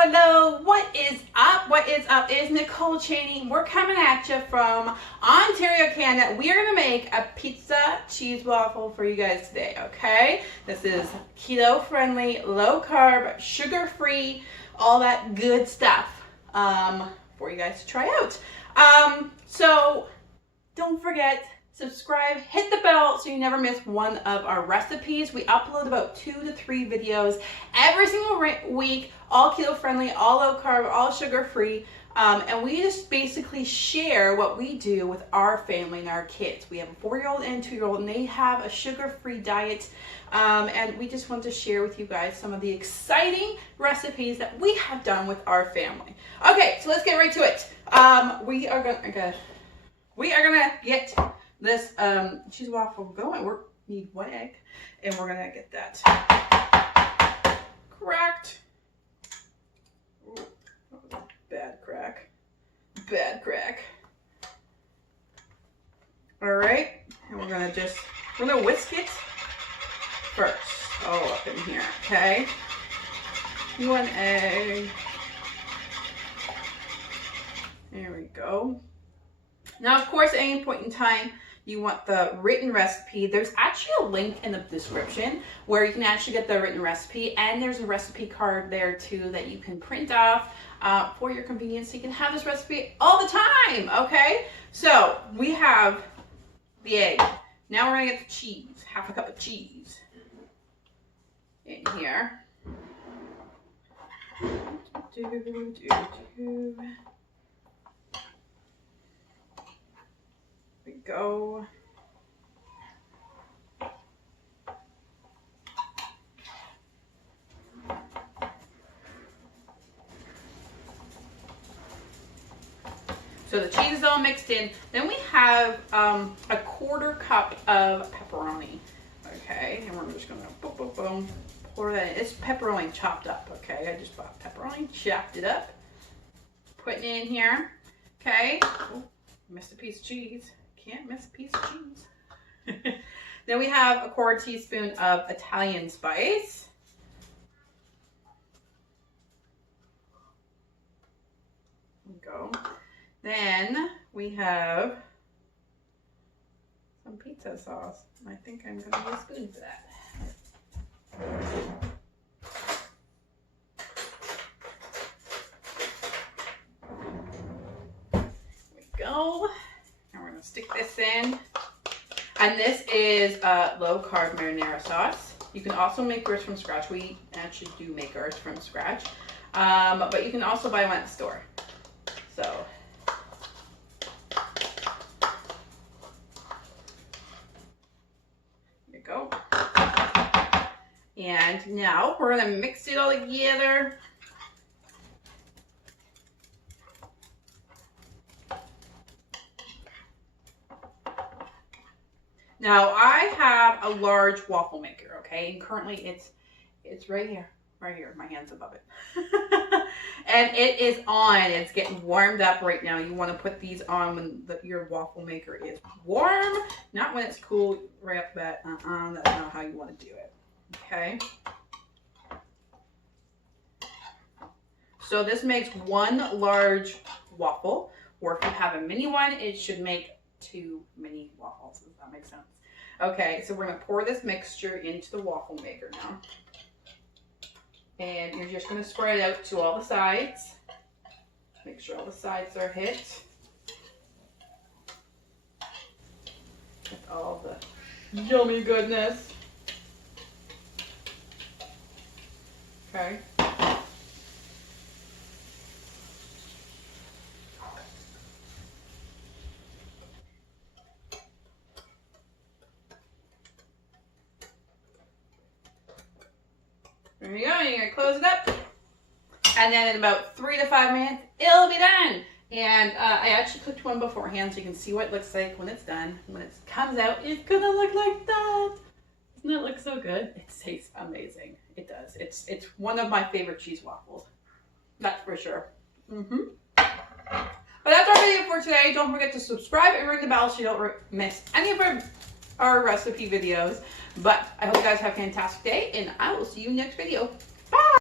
hello. What is up? What is up? It is Nicole Cheney. We're coming at you from Ontario, Canada. We are going to make a pizza cheese waffle for you guys today, okay? This is keto friendly, low carb, sugar free, all that good stuff for you guys to try out. So don't forget, subscribe, hit the bell so you never miss one of our recipes. We upload about 2 to 3 videos every single week, all keto friendly, all low carb, all sugar free. And we just basically share what we do with our family and our kids. We have a 4-year-old and a 2-year-old, and they have a sugar-free diet. And we just want to share with you guys some of the exciting recipes that we have done with our family. Okay, so let's get right to it. We are gonna get this cheese waffle going. We need 1 egg, and we're gonna get that cracked. Ooh, bad crack. All right, and we're gonna whisk it first. All up in here, okay? 1 egg. There we go. Now, of course, at any point in time, you want the written recipe. There's actually a link in the description where you can actually get the written recipe, and there's a recipe card there too that you can print off for your convenience, so you can have this recipe all the time, okay? So we have the egg. Now we're gonna get the cheese, 1/2 cup of cheese in here. Go. So the cheese is all mixed in. Then we have a 1/4 cup of pepperoni. Okay, and we're just gonna boom, boom, boom, pour that in. It's pepperoni chopped up. Okay, I just bought pepperoni, chopped it up, putting it in here. Okay, oh, missed a piece of cheese. Can't miss a piece of cheese. Then we have a 1/4 teaspoon of Italian spice. There we go. Then we have some pizza sauce. I think I'm going to use a spoon for that. There we go. Stick this in, and this is low carb marinara sauce. You can also make yours from scratch. We actually do make ours from scratch, but you can also buy one at the store. So there you go. And now we're gonna mix it all together. Now I have a large waffle maker, okay, and currently it's right here, my hand's above it. And it is on, it's getting warmed up right now. You want to put these on when your waffle maker is warm, not when it's cool right off the bat. That's not how you want to do it, okay. So this makes 1 large waffle, or if you have a mini one, it should make 2 mini waffles. Does that make sense? Okay, so we're gonna pour this mixture into the waffle maker now. And you're just gonna spread it out to all the sides. Make sure all the sides are hit. With all the yummy goodness. Okay. There you go, you're gonna close it up. And then in about 3 to 5 minutes, it'll be done. And I actually cooked one beforehand so you can see what it looks like when it's done. When it comes out, it's gonna look like that. Doesn't it look so good? It tastes amazing. It does. It's one of my favorite cheese waffles. That's for sure. But that's our video for today. Don't forget to subscribe and ring the bell so you don't miss any of our recipe videos. But I hope you guys have a fantastic day, and I will see you next video.